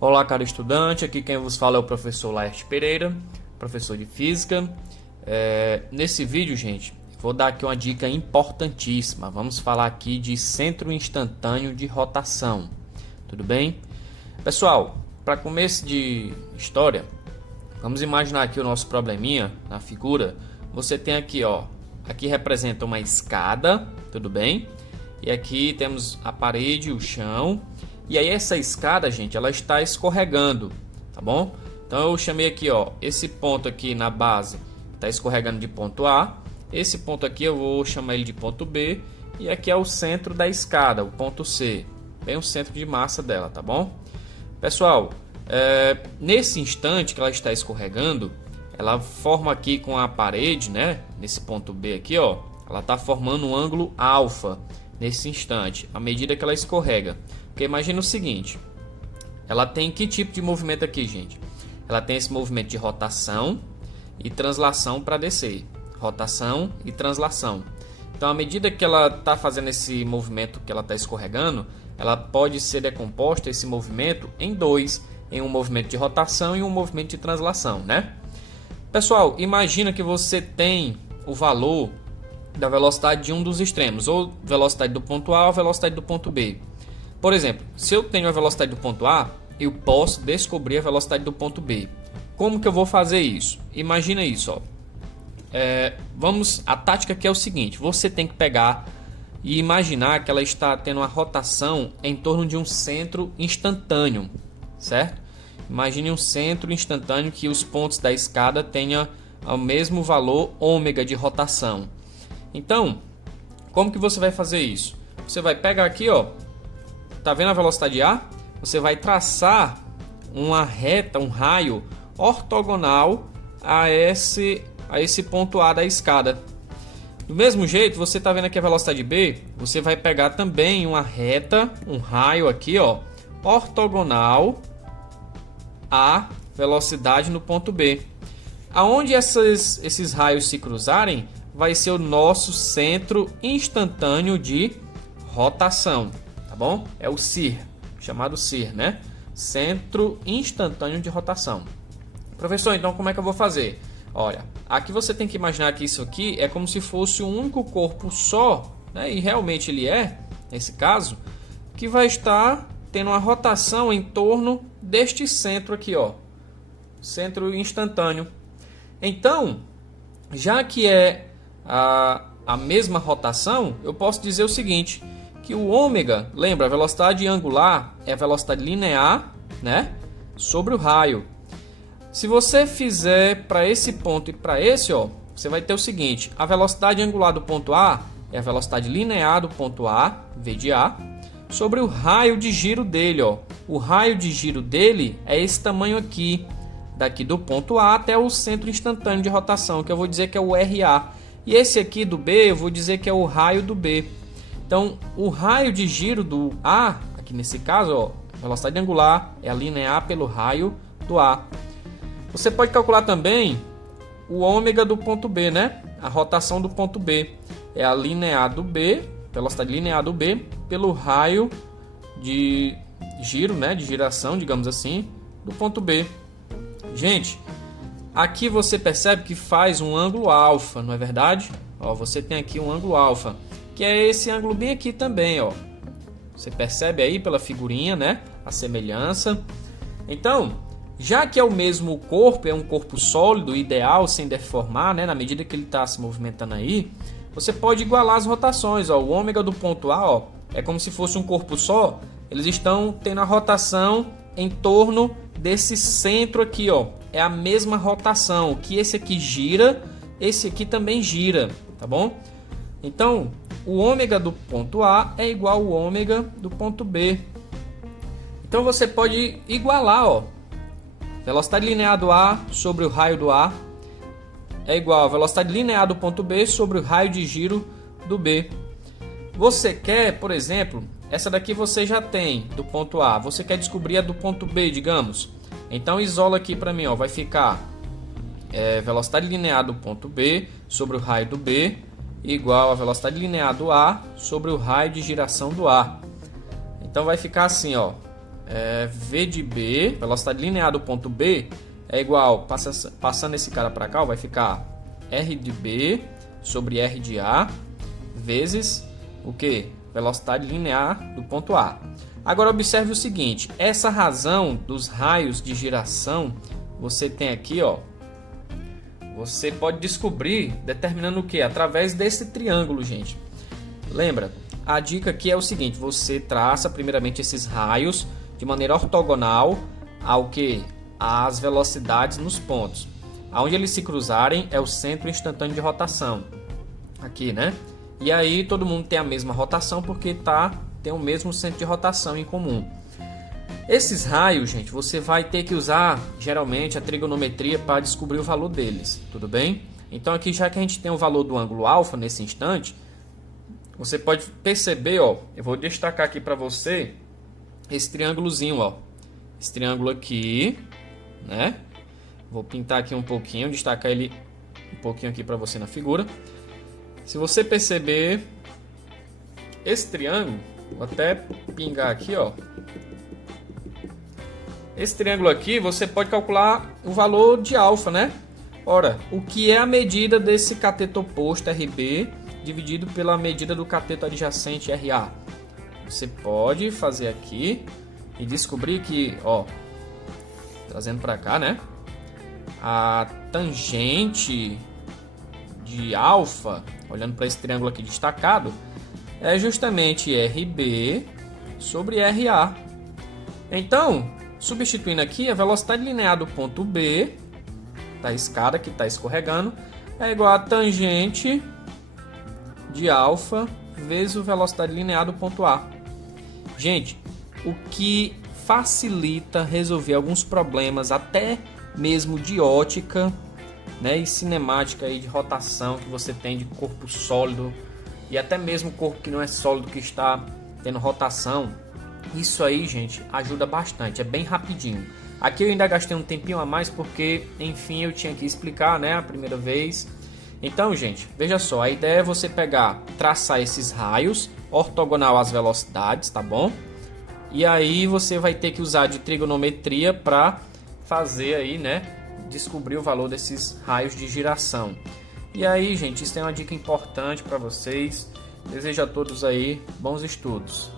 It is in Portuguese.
Olá, caro estudante, aqui quem vos fala é o professor Laerte Pereira, professor de Física. Nesse vídeo, gente, vou dar aqui uma dica importantíssima. Vamos falar aqui de centro instantâneo de rotação, tudo bem? Pessoal, para começo de história, vamos imaginar aqui o nosso probleminha na figura. Você tem aqui, ó, aqui representa uma escada, tudo bem? E aqui temos a parede, o chão. E aí essa escada, gente, ela está escorregando, tá bom? Então eu chamei aqui, ó, esse ponto aqui na base está escorregando de ponto A. Esse ponto aqui eu vou chamar ele de ponto B. E aqui é o centro da escada, o ponto C. Bem o centro de massa dela, tá bom? Pessoal, nesse instante que ela está escorregando, ela forma aqui com a parede, né? Nesse ponto B aqui, ó, ela está formando um ângulo alfa nesse instante, à medida que ela escorrega. Porque imagina o seguinte, ela tem que tipo de movimento aqui, gente? Ela tem esse movimento de rotação e translação para descer. Rotação e translação. Então, à medida que ela está fazendo esse movimento que ela está escorregando, ela pode ser decomposta, esse movimento, em dois. Em um movimento de rotação e um movimento de translação, né? Pessoal, imagina que você tem o valor da velocidade de um dos extremos, ou velocidade do ponto A ou velocidade do ponto B. Por exemplo, se eu tenho a velocidade do ponto A, eu posso descobrir a velocidade do ponto B. Como que eu vou fazer isso? Imagina isso, ó. A tática aqui é o seguinte: você tem que pegar e imaginar que ela está tendo uma rotação em torno de um centro instantâneo, certo? Imagine um centro instantâneo que os pontos da escada tenham o mesmo valor ômega de rotação. Então, como que você vai fazer isso? Você vai pegar aqui, ó, tá vendo a velocidade A? Você vai traçar uma reta, um raio ortogonal a esse ponto A da escada. Do mesmo jeito, você tá vendo aqui a velocidade B? Você vai pegar também uma reta, um raio aqui, ó, ortogonal a velocidade no ponto B. Aonde esses raios se cruzarem, vai ser o nosso centro instantâneo de rotação, tá bom? É o CIR, chamado CIR, né? Centro instantâneo de rotação. Professor, então como é que eu vou fazer? Olha, aqui você tem que imaginar que isso aqui é como se fosse um único corpo só, né? E realmente ele é, nesse caso, que vai estar tendo uma rotação em torno deste centro aqui, ó, centro instantâneo. Então, já que é a mesma rotação, eu posso dizer o seguinte, que o ômega, lembra, a velocidade angular é a velocidade linear, né, sobre o raio. Se você fizer para esse ponto e para esse, ó, você vai ter o seguinte: a velocidade angular do ponto A é a velocidade linear do ponto A, V de A, sobre o raio de giro dele, ó. O raio de giro dele é esse tamanho aqui, daqui do ponto A até o centro instantâneo de rotação, que eu vou dizer que é o RA. E esse aqui do B, eu vou dizer que é o raio do B. Então, o raio de giro do A, aqui nesse caso, ó, a velocidade angular é a linear pelo raio do A. Você pode calcular também o ômega do ponto B, né? A rotação do ponto B é a linear do B, velocidade linear do B, pelo raio de giro, né? De giração, digamos assim, do ponto B. Gente, aqui você percebe que faz um ângulo alfa, não é verdade? Ó, você tem aqui um ângulo alfa, que é esse ângulo bem aqui também, ó. Você percebe aí pela figurinha, né? A semelhança. Então, já que é o mesmo corpo, é um corpo sólido, ideal, sem deformar, né? Na medida que ele está se movimentando aí, você pode igualar as rotações, ó. O ômega do ponto A, ó, é como se fosse um corpo só. Eles estão tendo a rotação em torno desse centro aqui, ó. É a mesma rotação, que esse aqui gira, esse aqui também gira, tá bom? Então, o ômega do ponto A é igual ao ômega do ponto B. Então você pode igualar, ó. Velocidade linear do A sobre o raio do A é igual a velocidade linear do ponto B sobre o raio de giro do B. Você quer, por exemplo, essa daqui você já tem do ponto A. Você quer descobrir a do ponto B, digamos. Então isola aqui para mim, ó, vai ficar velocidade linear do ponto B sobre o raio do B igual a velocidade linear do A sobre o raio de giração do A. Então vai ficar assim, ó, V de B, velocidade linear do ponto B, é igual, passando esse cara para cá, vai ficar R de B sobre R de A, vezes o que? Velocidade linear do ponto A. Agora observe o seguinte, essa razão dos raios de giração, você tem aqui, ó, você pode descobrir determinando o que? Através desse triângulo, gente. Lembra? A dica aqui é o seguinte, você traça primeiramente esses raios de maneira ortogonal ao que? As velocidades nos pontos. Aonde eles se cruzarem é o centro instantâneo de rotação. Aqui, né? E aí todo mundo tem a mesma rotação porque tem o mesmo centro de rotação em comum. Esses raios, gente, você vai ter que usar geralmente a trigonometria para descobrir o valor deles, tudo bem? Então aqui, já que a gente tem o valor do ângulo alfa nesse instante, você pode perceber, ó, eu vou destacar aqui para você esse triângulozinho, ó. Esse triângulo aqui, né? Vou pintar aqui um pouquinho, destacar ele um pouquinho aqui para você na figura. Se você perceber esse triângulo, vou até pingar aqui, ó. Esse triângulo aqui, você pode calcular o valor de alfa, né? Ora, o que é a medida desse cateto oposto RB dividido pela medida do cateto adjacente RA? Você pode fazer aqui e descobrir que, ó, trazendo para cá, né? A tangente de alfa, olhando para esse triângulo aqui destacado, é justamente RB sobre RA. Então, substituindo aqui, a velocidade linear do ponto B, da escada que está escorregando, é igual a tangente de alfa vezes a velocidade linear do ponto A. Gente, o que facilita resolver alguns problemas, até mesmo de ótica, né, e cinemática aí de rotação que você tem de corpo sólido e até mesmo corpo que não é sólido que está tendo rotação, isso aí, gente, ajuda bastante, é bem rapidinho. Aqui eu ainda gastei um tempinho a mais porque, enfim, eu tinha que explicar, né, a primeira vez. Então, gente, veja só, a ideia é você traçar esses raios ortogonal às velocidades, tá bom? E aí você vai ter que usar de trigonometria para fazer aí, né, descobrir o valor desses raios de giração. E aí, gente, isso é uma dica importante para vocês. Desejo a todos aí bons estudos.